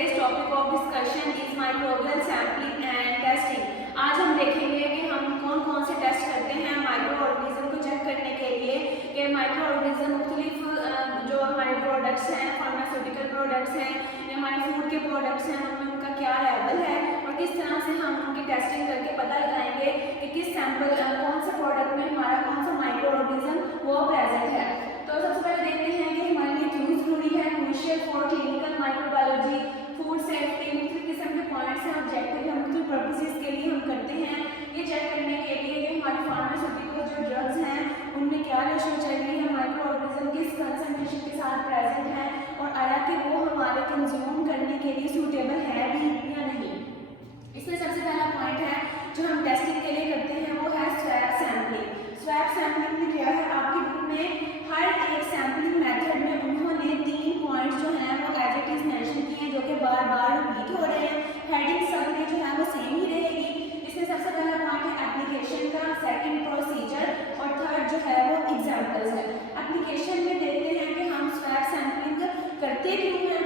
Today's topic of discussion is microbial sampling and testing. आज हम देखेंगे कि हम कौन कौन से टेस्ट करते हैं माइक्रो ऑर्गेनिज्म को चेक करने के लिए कि माइक्रो ऑर्गेनिज्म मुख्तलिफ जो हमारे प्रोडक्ट्स हैं, फार्मास्यूटिकल प्रोडक्ट्स हैं या हमारे फूड के प्रोडक्ट्स हैं, उनमें उनका क्या लेवल है और किस तरह से हम उनकी टेस्टिंग करके पता लगाएंगे कि किस सैंपल कौन से प्रोडक्ट में हमारा कौन सा माइक्रो ऑर्गेनिज्म वो प्रेजेंट है। तो सबसे पहले देखते हैं कि हमारे लिए क्यों जरूरी है crucial for clinical microbiology, food safety, मुख्तलिफ किस्म के पॉइंट्स हैं, ऑब्जेक्टिव है, मुख्तलिफ पर्पसेस के लिए हम करते हैं ये चेक करने के लिए कि हमारी फार्मास्यूटिकल जो ड्रग्स हैं उनमें क्या रेशो चल रही है, माइक्रो ऑर्गेनिज्म किस कंसंट्रेशन के साथ प्रेजेंट है और आया कि वो हमारे कंज्यूम करने के लिए सूटेबल है भी या नहीं। इसमें सबसे पहला पॉइंट है जो हम टेस्टिंग के लिए करते हैं वो है स्वैब सैम्पलिंग। स्वैब सैम्पलिंग में क्या है, आपकी बुक में हर एक सैम्पलिंग मेथड में उन्होंने 3 पॉइंट जो हैं वो एज इट इज मेंशन किए हैं जो कि बार बार रिपीट हो रहे हैं। हेडिंग सब में जो है वो सेम ही रहेगी। इसमें सबसे पहला पॉइंट है एप्लीकेशन का, सेकंड प्रोसीजर और थर्ड जो है वो एग्जांपल्स है। एप्लीकेशन में देखते हैं कि हम स्वैब सैम्पलिंग करते क्यों हैं।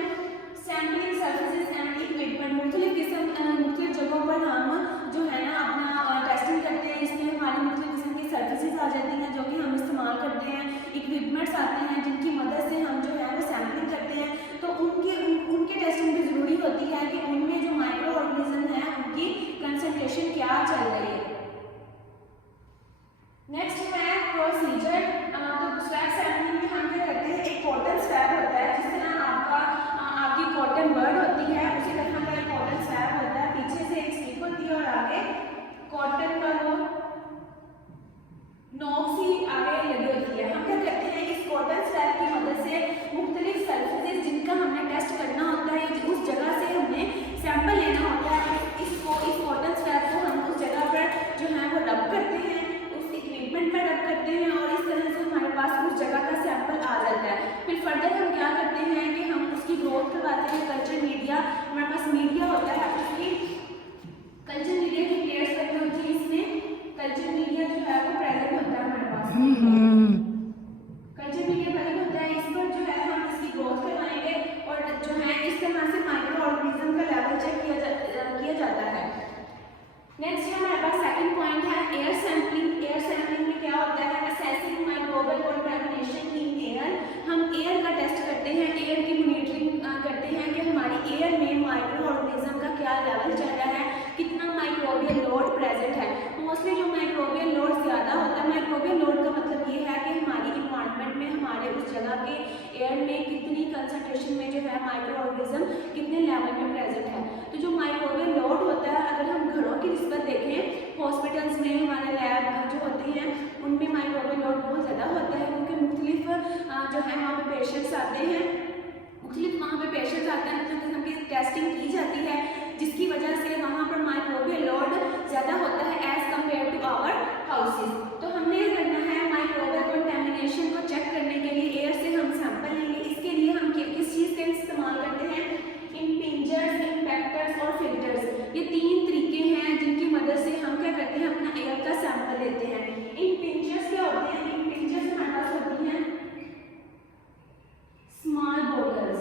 सैम्पलिंग सर्विसेज एंड इक्विपमेंट, मुख्तलिफ किस्म मुख्तलिफ जगहों पर हम जो है ना अपना टेस्टिंग करते हैं। इसमें हमारी मुख्तलिफ किस्म की सर्विसेज आ जाती हैं जो कि हम इस्तेमाल करते हैं, इक्विपमेंट्स आते हैं जिनकी मदद से हम जो है वो सैम्पलिंग करते हैं। तो उनके टेस्टिंग भी ज़रूरी होती है कि उनमें जो माइक्रो ऑर्गेनिज्म है उनकी कंसंट्रेशन क्या चल रही है। नेक्स्ट है प्रोसीजर। तो स्वैब सैम्पलिंग में हम क्या करते हैं, एक कॉटन स्वैब होता है जिस तरह आपकी कॉटन बर्ड होती है उसी तरह का एक कॉटन स्वैब होता है, पीछे से एक स्टिक होती है और आगे कॉटन का वो नोक सी आगे लगी होती है। हम क्या करते हैं, इस कॉटन स्वैब की मदद से मुख्तलिफ सर्फेसेस जिनका हमने टेस्ट करना होता है उस जगह से हमने सैंपल लेना होता है। इस कॉटन स्वैब को हम उस जगह पर जो है वो रब करते हैं, उस इक्विपमेंट पर रब करते हैं और इस तरह से हमारे पास उस जगह का सैंपल आ जाता है। फिर फर्दर हम क्या करते हैं कि हम उसकी ग्रोथ करवाते हैं। कल्चर मीडिया, हमारे पास मीडिया होता है, उसकी कल्चर मीडिया की प्लेयर्स करनी होती है। इसमें कल्चर मीडिया जो है वो प्रेजेंट होता है हमारे पास। कल्चर मीडिया प्रेजेंट होता है, इस पर जो है हम इसकी ग्रोथ करवाएंगे और जो है इस तरह से माइक्रो ऑर्गेनिज्म का लेवल चेक किया जाता है। नेक्स्ट है हमारे पास सेकंड पॉइंट है एयर सैंपलिंग। एयर सैंपलिंग में क्या होता है, assessing microbial contamination in air. हम एयर का टेस्ट करते हैं, एयर की मॉनिटरिंग करते हैं कि हमारी एयर में माइक्रो ऑर्गेनिज्म का क्या लेवल चल रहा है, कितना माइक्रोबियल लोड प्रेजेंट है। मोस्टली जो माइक्रोबियल लोड ज़्यादा होता है, माइक्रोबियल लोड का मतलब ये है कि हमारी इन्वायरमेंट में हमारे उस जगह के एयर में कितनी कंसंट्रेशन में जो है माइक्रो ऑर्गेनिज्म कितने लेवल में प्रेजेंट है। तो जो माइक्रोबियल लोड होता है, अगर हम घरों की निस्बत देखें, हॉस्पिटल्स में हमारे लैब जो होते हैं उनमें माइक्रोबियल लोड बहुत ज़्यादा होता है क्योंकि मुख्तलिफ जो है वहाँ पे पेशेंट्स आते हैं, मुख्तलिफ वहाँ पे पेशेंट्स आते हैं, मुख्तलिफ किस्म की टेस्टिंग की जाती है जिसकी वजह से वहाँ पर माइक्रोबियल लोड ज़्यादा होता है as compare to our houses. तो हमने ये करना है माइक्रोबियल कंटामिनेशन को चेक करने के लिए एयर से हम सैंपल लेंगे। इसके लिए हम किस चीज़ का इस्तेमाल करते हैं, इम्पिंजर्स, इम्पैक्टर्स और फिल्टर्स। ये 3 तरीके हैं जिनकी मदद से हम क्या करते हैं, अपना एयर का सैंपल लेते हैं। इम्पिंजर्स क्या होते हैं, इम्पिंजर्स हमारे पास होती हैं स्मॉल बोटल्स,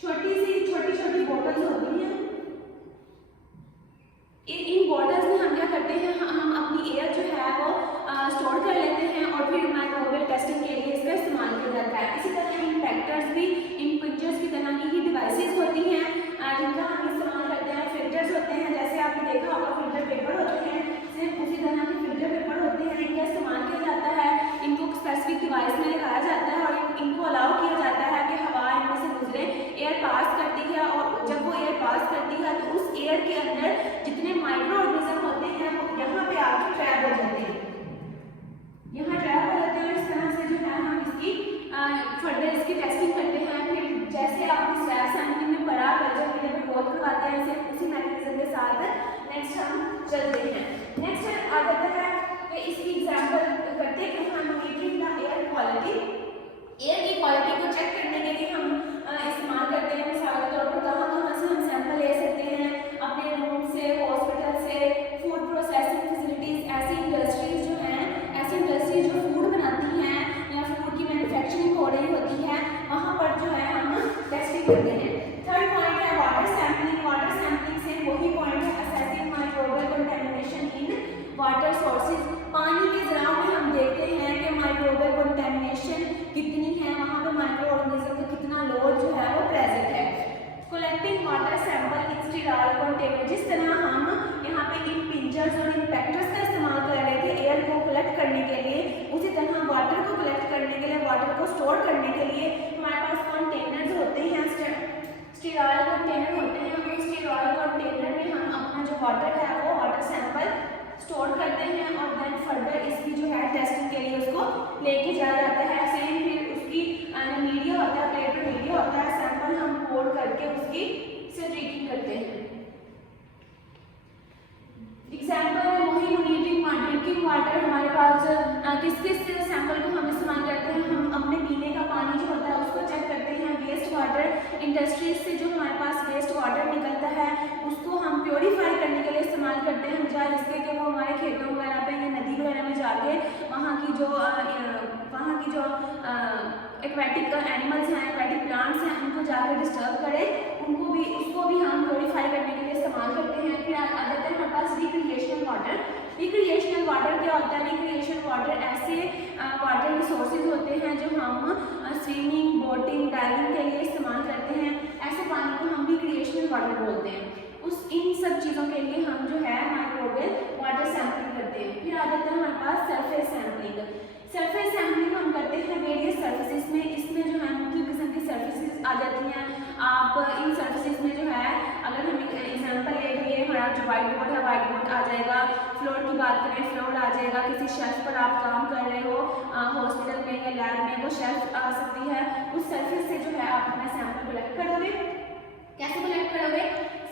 छोटी बोटल्स होती हैं। इन बॉटल्स में हम क्या करते हैं, हम अपनी एयर जो है वो स्टोर कर लेते हैं और फिर माइक्रोबियल टेस्टिंग के लिए इसका इस्तेमाल किया जाता है। इसी तरह इम्पैक्टर्स भी इम्पिंजर्स की तरह की ही डिवाइसेस होती हैं जिनका हम इस्तेमाल करते हैं। फिल्टर्स होते हैं, जैसे आपने देखा होगा फिल्टर पेपर होते हैं, सिर्फ उसी तरह के फिल्टर पेपर होते हैं, इनका इस्तेमाल किया जाता है। इनको स्पेसिफिक डिवाइस में लगाया जाता है और इनको अलाउ किया जाता है कि हवा इनमें से गुजरे, एयर पास करती है और जब वो एयर पास करती है तो उस एयर के अंदर जितने माइक्रो ऑर्गेनिज्म होते हैं वो यहाँ पे आके ट्रैप हो जाते हैं, यहाँ ट्रैप हो जाते हैं। इस तरह से जो है हम इसकी फर्दर इसकी टेस्टिंग करते हैं। फिर जैसे आपने स्वैब सैंपलिंग में पढ़ा, कल्चर मीडिया में ग्रोथ करवाते हैं, ऐसे उसी मैकेनिज्म के साथ नेक्स्ट हम चलते हैं। नेक्स्ट आ जाता है कि इसकी एग्जाम्पल करते हैं कि हम monitoring the air quality. Air की क्वालिटी को चेक करने के लिए हम इस्तेमाल करते हैं। मिसाल के तौर पर कहाँ से हम सैंपल ले सकते हैं, अपने रूम से, हॉस्पिटल से, फूड प्रोसेसिंग फैसिलिटीज़, ऐसी इंडस्ट्रीज जो हैं, ऐसी इंडस्ट्रीज जो फूड बनाती हैं या फूड की मैन्युफैक्चरिंग हो रही होती है, वहाँ पर जो है हम टेस्टिंग करते हैं। Third point collecting water sample इन स्टीराइल कंटेनर। जिस तरह हम यहाँ पे इन पिंजर्स और इम्पैक्टर्स का इस्तेमाल कर रहे थे एयर को कलेक्ट करने के लिए, उसी तरह वाटर को कलेक्ट करने के लिए, वाटर को स्टोर करने के लिए हमारे पास कंटेनर्स होते हैं, स्टीराइल कंटेनर होते हैं। उस स्टीराइल कंटेनर में हम अपना जो वाटर है वो वाटर सैंपल स्टोर करते हैं और देन फर्दर इसकी जो है टेस्टिंग के लिए उसको लेके जाया जाता है। सेम फिर उसकी मीडिया होता है, पेपर मीडिया होता है, सैंपल हम होल्ड करके उसकी से ट्रीटिंग करते हैं। एग्जाम्पल है वही ड्रिंकिंग वाटर। हमारे पास किस किस सैंपल को हम इस्तेमाल करते हैं, हम अपने पीने का पानी जो होता है उसको चेक करते हैं। वेस्ट वाटर इंडस्ट्रीज से जो हमारे पास वेस्ट वाटर निकलता है उसको हम प्योरीफाई करने के लिए इस्तेमाल करते हैं, बजाय इसके कि वो हमारे खेतों वगैरह पे या नदी वगैरह में जाके वहाँ की जो एक्वेटिक एनिमल्स हैं, एक्वेटिक प्लांट्स हैं, उनको जाकर डिस्टर्ब करें, उसको भी हम प्योरीफाई करने के लिए इस्तेमाल करते हैं। फिर आ जाते हैं हमारे पास रिक्रिएशनल वाटर। रिक्रिएशनल वाटर क्या होता है? रिक्रिएशनल वाटर ऐसे वाटर रिसोर्सेज होते हैं जो हम स्विमिंग, बोटिंग, डाइविंग के लिए इस्तेमाल करते हैं। ऐसे पानी को हम रिक्रिएशनल वाटर बोलते हैं। इन सब चीज़ों के लिए हम जो है माइक्रोबियल वाटर सैंपलिंग करते हैं। फिर आ जाता है हमारे पास सरफेस सैंपलिंग। सरफेस सैंपलिंग हम करते हैं वेरियस सर्फेसिस में। इसमें जो है मुख्तलिफ किस्म की सर्फेसिस आ जाती हैं। आप इन सर्फेसिस में जो है अगर हम एग्जांपल ले लिए, हमारा जो वाइट बोर्ड है वाइट बोर्ड आ जाएगा। फ्लोर की बात करें फ्लोर आ जाएगा। किसी शेल्फ पर आप काम कर रहे हो हॉस्पिटल में या लैब में, वो शेल्फ आ सकती है। उस सर्फेस से जो है आप अपना सैंपल कलेक्ट करोगे। कैसे कलेक्ट करोगे?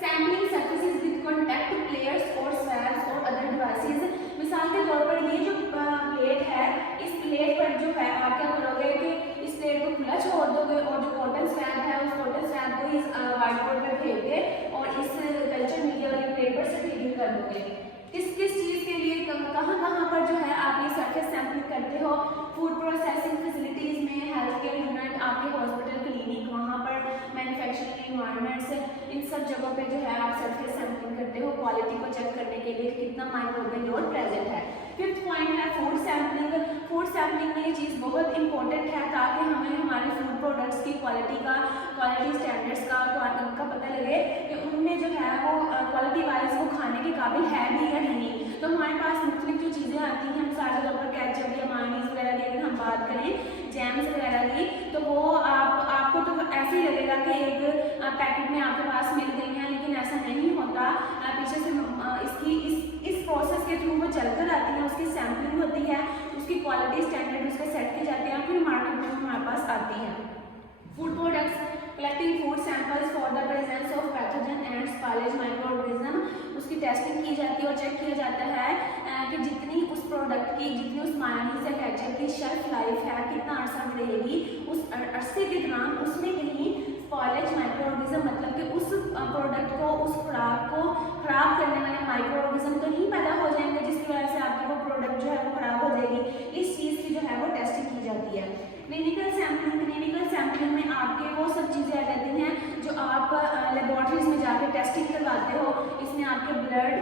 Sampling surfaces with contact players और स्वैब्स और अदर डिवाइसेस। मिसाल के तौर पर ये जो प्लेट है, इस प्लेट पर जो है आप क्या करोगे कि इस प्लेट को खुला छोड़ दोगे और जो कॉटन स्वैब है उस कॉटन स्वैब को इस व्हाइट बोर्ड पर फेंक के और इस कल्चर मीडिया वाली प्लेट पर स्टिकिंग कर दोगे। किस किस चीज़ के लिए कहाँ पर जो है आप ये सरफेस सैंपलिंग करते हो? फूड प्रोसेसिंग फैसिलिटीज़ में, हेल्थ केयर यूनिट, आपके हॉस्पिटल, क्लिनिक, वहाँ पर मैन्युफैक्चरिंग इन्वायरमेंट्स, इन सब जगहों पे जो है आप सरफेस सैंपलिंग करते हो क्वालिटी को चेक करने के लिए कितना माइक्रोबियल लोड प्रेजेंट है। फिफ्थ पॉइंट है फूड सैंपलिंग। फूड सैंपलिंग में ये चीज़ बहुत इंपॉर्टेंट है ताकि हमें हमारे फूड प्रोडक्ट्स की क्वालिटी स्टैंडर्ड्स का पता लगे कि उनमें जो है वो क्वालिटी वाइज वो खाने के काबिल है भी या नहीं। तो हमारे पास मुख्तलिफ जो चीज़ें आती हैं, मिसाल के तौर पर केचप या मायोनीज वगैरह की अगर हम बात करें, जैम्स वगैरह की, तो वो आपको तो ऐसे ही लगेगा कि एक पैकेट में आपके पास मिल गई हैं, लेकिन ऐसा नहीं होता। पीछे से इस प्रोसेस के थ्रू वो चलकर आती है, उसकी सैम्पलिंग होती है, उसकी क्वालिटी स्टैंडर्ड उसके सेट किए जाते हैं, फिर मार्केट में हमारे पास आती है। Food products collecting food samples for the presence of pathogen and spoilage microorganism. उसकी टेस्टिंग की जाती है और चेक किया जाता है कि जितनी उस प्रोडक्ट की, जितनी उस मायोनीज या केचप की शेल्फ लाइफ है, कितना अरसा में रहेगी, उस अरसे के दौरान उसमें कहीं स्पाइलेज माइक्रोऑर्गेनिज्म मतलब कि उस प्रोडक्ट को, उस खुराक को खराब करने वाले माइक्रोऑर्गेनिज्म तो नहीं पैदा हो जाएंगे जिसकी वजह से आपकी वो प्रोडक्ट जो है वो खराब हो जाएगी। इस चीज़ की जो है वो टेस्टिंग की जाती है। क्लिनिकल सैंपलिंग में आपके वो सब चीज़ें आ जाती हैं जो आप लेबॉर्ट्रीज में जाकर टेस्टिंग करवाते हो। इसमें आपके ब्लड,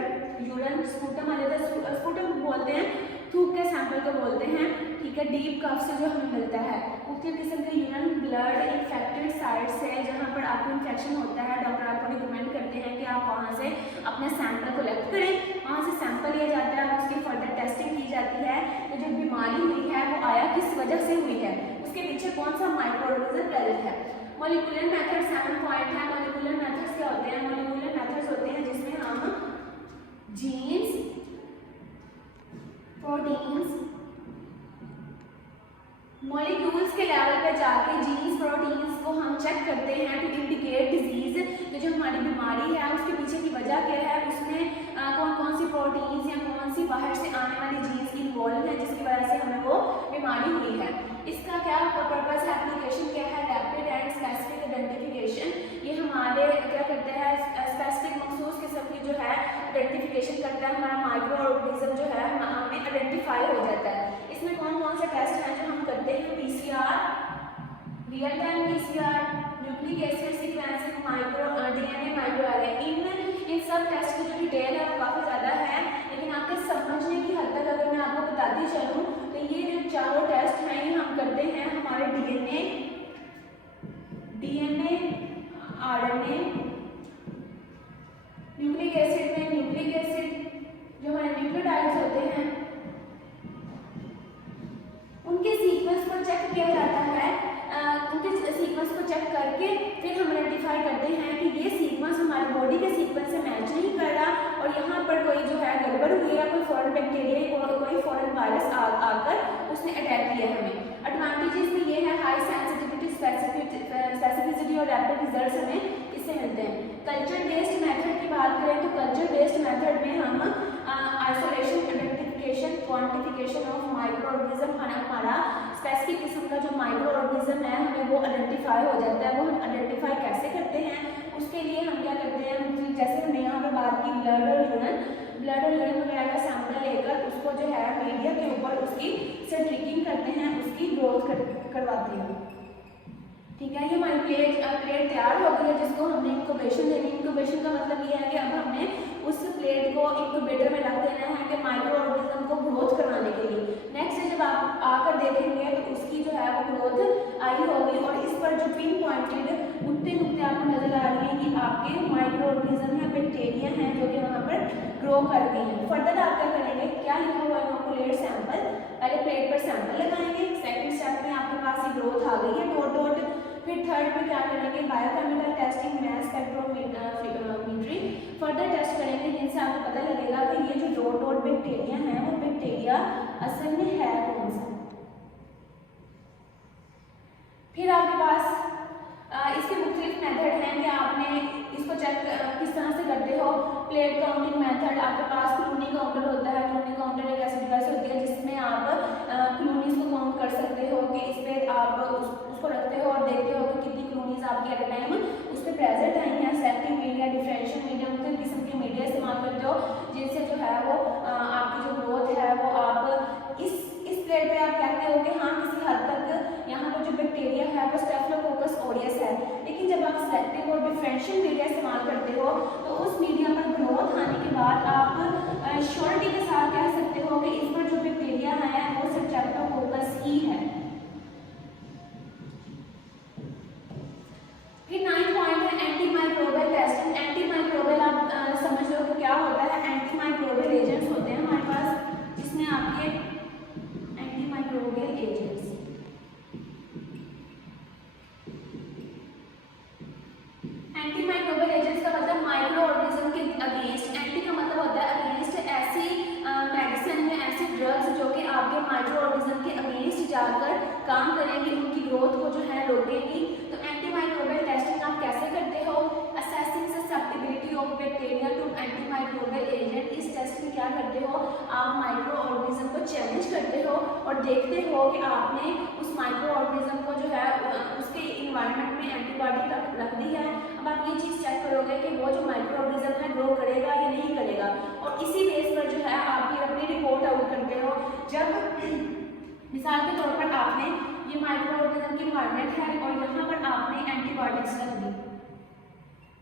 यूरिन, स्पूटम आ जाता है। स्पूटम बोलते हैं, थूक के सैंपल को बोलते हैं, ठीक है। डीप कफ से जो हमें मिलता है, मुख्तलिफ किस्म के यूरिन, ब्लड, इन्फेक्टेड साइट्स है जहाँ पर आपको इन्फेक्शन होता है, डॉक्टर आपको रिकमेंड करते हैं कि आप वहाँ से अपने सैंपल कलेक्ट करें। वहाँ से सैंपल लिया जाता है, उसकी फर्दर टेस्टिंग की जाती है कि जो बीमारी हुई है वो आया किस वजह से हुई है, उसके पीछे कौन सा माइक्रोऑर्गेनिज्म प्रेजेंट है। मॉलिक्यूलर मेथड 7 पॉइंट है। मॉलिक्यूलर मेथड्स क्या होते हैं? मॉलिक्यूलर मेथड्स होते हैं जिसमें हम जीन्स, प्रोटीन्स, मॉलिक्यूल्स के लेवल पे जाके जीन्स, प्रोटीन्स को हम चेक करते हैं टू इंडिकेट डिजीज, कि जो हमारी बीमारी है उसके पीछे की वजह क्या है, उसमें कौन कौन सी प्रोटीन्स या कौन सी बाहर से आने वाली जीन्स इन्वॉल्व है जिसकी वजह से हमें वो बीमारी हुई है। इसका क्या पर्पस है, एप्लीकेशन क्या है? Rapid and specific identification. ये हमारे क्या करते हैं, स्पेसिफिक मखसूस किस्म की जो है आइडेंटिफिकेशन करता है। हमारा माइक्रो ऑर्गेनिज्म जो है हमें आइडेंटिफाई हो जाता है। इसमें कौन कौन से टेस्ट हैं जो हम करते हैं? PCR, real time PCR, nucleic acid sequencing, DNA microarray. इन सब टेस्ट की जो डिटेल है वो काफ़ी ज़्यादा है, लेकिन आपके समझने की हद तक अगर मैं आपको बताती चलूँ तो ये जो चारों टेस्ट हैं ये हम करते हैं हमारे DNA, RNA, चेक करके फिर हम आइडेंटिफाई करते हैं कि ये सीक्वेंस हमारी बॉडी के सीक्वेंस से मैच नहीं कर रहा और यहाँ पर कोई जो है गड़बड़ हुई है, कोई फॉरेन बैक्टीरिया कोई फॉरेन वायरस आकर उसने अटैक किया है हमें। एडवांटेजेस में ये है हाई सेंसिटिविटी, स्पेसिफिसिटी और रैपिड रिजल्ट्स हमें इससे मिलते हैं। कल्चर बेस्ड मेथड की बात करें तो कल्चर बेस्ड मेथड में हम isolation, identification, quantification of micro organism, हमारा स्पेसिफिक किस्म का जो माइक्रो ऑर्गेनिज्म है हमें वो आइडेंटिफाई हो जाता है। वो हम आइडेंटिफाई कैसे करते हैं, उसके लिए हम क्या करते हैं, जैसे हमने यहाँ पर बात की ब्लड और यूरिन वगैरह का सैंपल लेकर उसको जो है मीडिया के ऊपर उसकी सेंट्रिकिंग करते हैं, उसकी ग्रोथ करवाते हैं। ठीक है, ये हमारी प्लेट तैयार हो गई है जिसको हमने इंक्यूबेशन देनी। इंक्यूबेशन का मतलब ये है कि अब हमने उस प्लेट को इंक्यूबेटर में रख देना है कि माइक्रो ऑर्गेनिज्म को ग्रोथ करवाने के लिए। नेक्स्ट जब आप आकर देखेंगे तो उसकी जो है वो ग्रोथ आई होगी और इस पर जो पिन पॉइंटेड नुक्ते आपको नजर आ रही है कि आपके माइक्रो ऑर्गेनिज्म या बैक्टीरिया हैं जो कि वहाँ पर ग्रो कर गई हैं। फर्दर आप क्या करेंगे, क्या लिखा हुआ है इनोकुलेट सैंपल, पहले प्लेट पर सैंपल लगाएंगे। सेकंड स्टेप में आपके पास ये ग्रोथ आ गई है डॉट डॉट। फिर थर्ड में क्या करेंगे, biochemical testing, mass spectrometry further test करेंगे जिनसे आपको पता लगेगा कि ये जो डॉट डॉट बैक्टीरिया हैं वो बैक्टीरिया असल में है कौन सा। फिर आपके पास इसके मुख्तलिफ मेथड हैं कि आपने इसको चेक किस तरह से करते हो। प्लेट काउंटिंग मेथड, आपके पास क्लूनी काउंटर होता है। क्लूनी काउंटर एक ऐसी डिवाइस होती है जिसमें आप क्लूनीज को काउंट कर सकते हो कि इस पर आप उसको रखते हो और देखते हो कि कितनी क्लूनीज आपकी एट टाइम उस पर प्रेजेंट आई हैं। सेलेक्टिव मीडिया, डिफरेंशियल मीडिया, मुख्तलिफ किस्म के मीडिया इस्तेमाल करते हो जिनसे जो है वो आपकी जो ग्रोथ है वो आप इस प्लेट पे आप कहते हो कि हाँ किसी हद तक यहाँ पर जो बैक्टीरिया है वो स्टेफिलोकोकस ऑरियस है। लेकिन जब आप सेलेक्टिव और डिफरेंशियल मीडिया इस्तेमाल करते हो तो उस मीडिया पर ग्रोथ आने के बाद आप श्योरिटी के साथ कह सकते हो कि इस पर जो बैक्टीरिया है वो स्टेफिलोकोकस ही है। फिर 9th पॉइंट है एंटीमाइक्रोबियल टेस्टिंग। एंटीमाइक्रोबियल आप समझ लो कि क्या होता है। एंटीमाइक्रोबियल एजेंट्स होते हैं हमारे पास जिसमें आपके एंटीमाइक्रोबियल एजेंट्स का मतलब माइक्रो ऑर्गेनिज्म के अगेंस्ट। एंटी का मतलब होता है अगेंस्ट, ऐसी मेडिसिन या ऐसी ड्रग्स जो कि आपके माइक्रो ऑर्गेनिज्म के अगेंस्ट जाकर काम करेंगी, उनकी ग्रोथ को जो है रोकेंगी। तो एंटीमाइक्रोबियल टेस्टिंग आप कैसे करते हो, assessing susceptibility of bacteria to antimicrobial agent. इस टेस्ट में क्या करते हो, आप माइक्रो ऑर्गेनिज्म को चैलेंज करते हो और देखते हो कि आपने उस माइक्रो ऑर्गेनिज्म को जो है उसके इन्वायरमेंट में एंटीबॉडी रख दी है। अब आप ये चीज़ चेक करोगे कि वो जो माइक्रो ऑर्गेनिज्म है ग्रो करेगा या नहीं करेगा और इसी बेस पर जो है आप फिर अपनी रिपोर्ट आउट करते हो। जब मिसाल के तौर पर आपने ये माइक्रो ऑर्गेनिज्म की इन्वायरमेंट है और यहाँ पर आपने एंटीबायोटिक्स रख दी,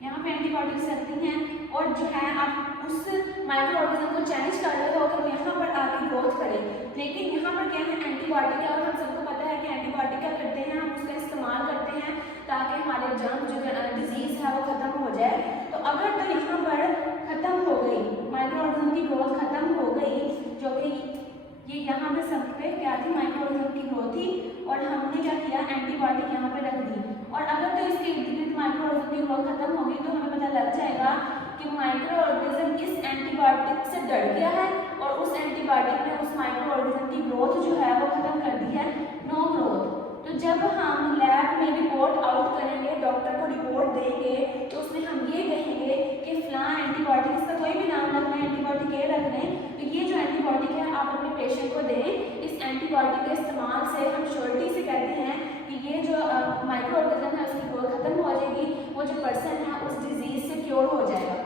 यहाँ पे एंटीबायोटिक्स रखती हैं और जो है आप उस माइक्रो ऑर्गेनिज्म को चैलेंज कर रहे हो कि यहाँ पर आगे ग्रोथ करें। लेकिन यहाँ पर क्या है, एंटीबायोटिक है और हम सबको पता है कि एंटीबायोटिक क्या करते हैं, हम उसका इस्तेमाल करते हैं ताकि हमारे जर्म जो डिजीज़ है वो ख़त्म हो जाए। तो अगर तो यहाँ पर ख़त्म हो गई, माइक्रो ऑर्गेनिज्म की ग्रोथ ख़त्म हो गई, जो कि ये यहाँ पे सब पे क्या थी, माइक्रो ऑर्गेनिज्म की ग्रोथ थी और हमने क्या किया, एंटीबायोटिक यहाँ पे रख दी। और अगर तो इसके इर्द गिर्द माइक्रो ऑर्गेनिज्म की ग्रोथ खत्म होगी तो हमें पता लग जाएगा कि माइक्रो ऑर्गेनिज्म इस एंटीबायोटिक से डर गया है और उस एंटीबायोटिक ने उस माइक्रो ऑर्गेनिज्म की ग्रोथ जो है वो खत्म कर दी है, नो ग्रोथ। तो जब हम लैब में रिपोर्ट आउट करेंगे, डॉक्टर को रिपोर्ट देंगे तो उसमें हम ये कहेंगे कि फलां एंटीबायोटिक, इसका कोई भी नाम रखना है, एंटीबायोटिक ये रख लें, तो ये जो एंटीबायोटिक है आप अपने पेशेंट को दें। इस एंटीबायोटिक के इस्तेमाल से हम श्योरिटी से कहते हैं कि ये जो माइक्रो ऑर्गेनिज्म है उसकी ग्रोथ खत्म हो जाएगी, वो जो पर्सन है उस डिजीज से क्योर हो जाएगा।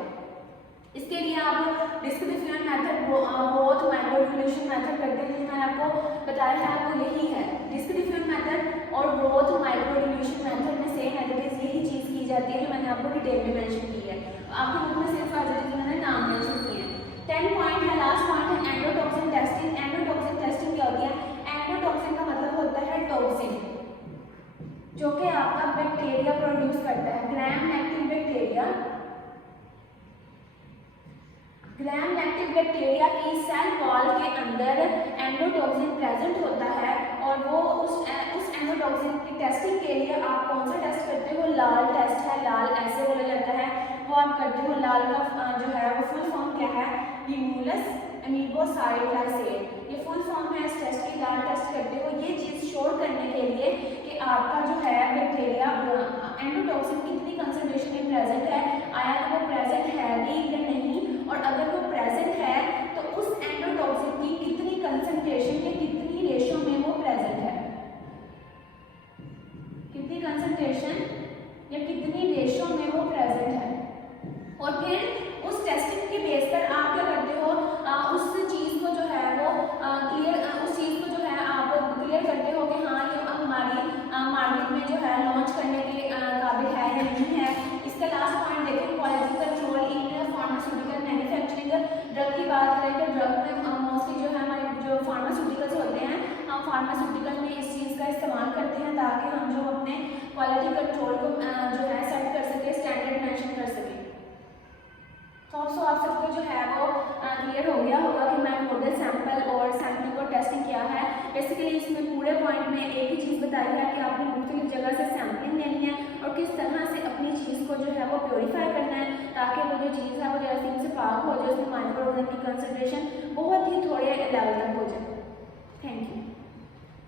इसके लिए आप डिस्क different method, growth microregulation method करते हैं, जो मैंने आपको बताया है वो यही है। डिस्क डिफरेंट मेथड और ग्रोथ माइक्रोरेगुलेशन मेथड में सेम एज यही चीज़ की जाती है जो मैंने आपको डिटेल में मेंशन की है। आपके बुक में सिर्फ आज मैंने नाम मेंशन किए हैं। 10 पॉइंट है, लास्ट पॉइंट है एंडोटॉक्सिन टेस्टिंग। एंडोटॉक्सिन टेस्टिंग क्या होती है, एंडोटॉक्सिन का मतलब होता है टॉक्सिन जो कि आपका बैक्टीरिया प्रोड्यूस करता है। Gram negative bacteria, gram negative bacteria की सेल वॉल के अंदर एंडोटॉक्सिन प्रेजेंट होता है और वो उस एंडोटॉक्सिन की टेस्टिंग के लिए आप कौन सा टेस्ट करते है लाल ऐसे बोला जाता है, वो आप करते हो। लाल का जो है वो फुल फॉर्म क्या है, ल्यूमुलस एमीबोसाइटोलाइसेट, ये फुल फॉर्म है इस टेस्ट की। लाल टेस्ट करते हो ये चीज़ श्योर करने के लिए कि आपका जो है बैक्टीरिया एंडोटॉक्सिन कितनी कंसंट्रेशन में प्रेजेंट है, आया तो वो प्रेजेंट है भी या नहीं, और अगर वो प्रेजेंट है तो उस एंडोटॉक्सिन की कितनी कंसंट्रेशन या कितनी रेशो में वो प्रेजेंट है, कितनी कंसंट्रेशन या कितनी रेशो में वो प्रेजेंट है। और फिर उस टेस्टिंग के बेस पर आप क्या करते हो, उस चीज़ को जो है वो उस चीज़ को जो है आप क्लियर करते हो कि हाँ ये हमारी मार्केट में जो है लॉन्च करने के काबिल है या नहीं है। इसका लास्ट पॉइंट देखें, quality control in pharmaceutical manufacturing. Drug की बात करें तो ड्रग में मोस्टली जो है हमारे जो फार्मास्यूटिकल्स होते हैं, हम फार्मास्यूटिकल में इस चीज़ का इस्तेमाल करते हैं ताकि हम जो अपने क्वालिटी कंट्रोल को जो है सेट कर सके, स्टैंडर्ड मेंशन कर सके। तो आप सबको जो है वो क्लियर हो गया होगा कि माइक्रोबियल सैंपल और सैंपलिंग और टेस्टिंग क्या है। बेसिकली इसमें पूरे पॉइंट में एक ही चीज़ बताई है कि आपने मुख्तलिफ जगह से सैंपलिंग लेनी है और किस तरह से अपनी चीज़ को जो है वो प्योरीफाई करना है ताकि वो जो चीज़ है वो जरासीम से पाक हो जाए, उसमें माइक्रो ऑर्गेनिज्म की कंसंट्रेशन बहुत ही थोड़े लेवल तक हो जाए। Thank you.